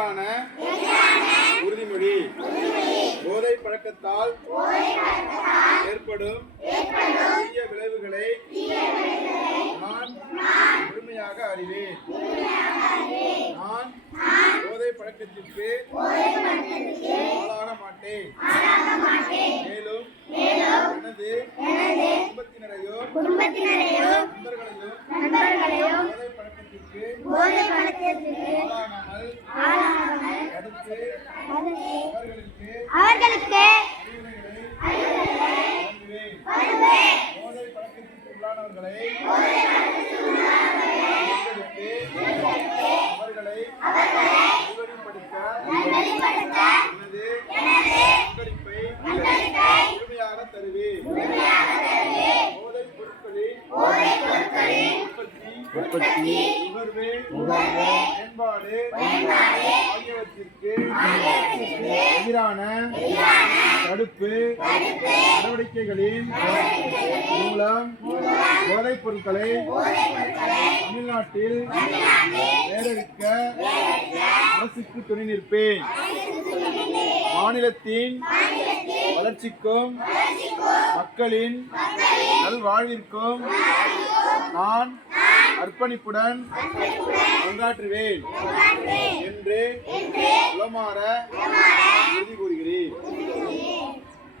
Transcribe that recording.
எதிரான உறுதிமொழி. போதை பழக்கத்தால் ஏற்படும் தீய விளைவுகளை நான் முழுமையாக அறிவேன். நான் போதை பழக்கத்திற்கு ஆளாக மாட்டேன். மேலும் எனது குடும்பத்தினரையும் நண்பர்களையும் போதை பழக்கத்திற்கு ஆளாகாமல் தடுத்து அவர்களுக்கு போதை பழக்கத்திற்கு உள்ளானவர்களை அவர்களை நல்வழிப்படுத்த எனது பங்களிப்பை முழுமையாக தருவேன். போதைப் பொருட்களின் உற்பத்தி, நுகர்வு, பயன்பாடு ஆகியவற்றிற்கு எதிரான தடுப்பு நடவடிக்கைகளின் மூலம் போதைப் பொருட்களை தமிழ்நாட்டில் வேரறுக்க அரசுக்கு துணை நிற்பேன். மாநிலத்தின் வளர்ச்சிக்கும் மக்களின் நல்வாழ்விற்கும் நான் அர்ப்பணிப்புடன் பங்காற்றுவேன் என்று உளமாற உறுதி கூறுகிறேன்.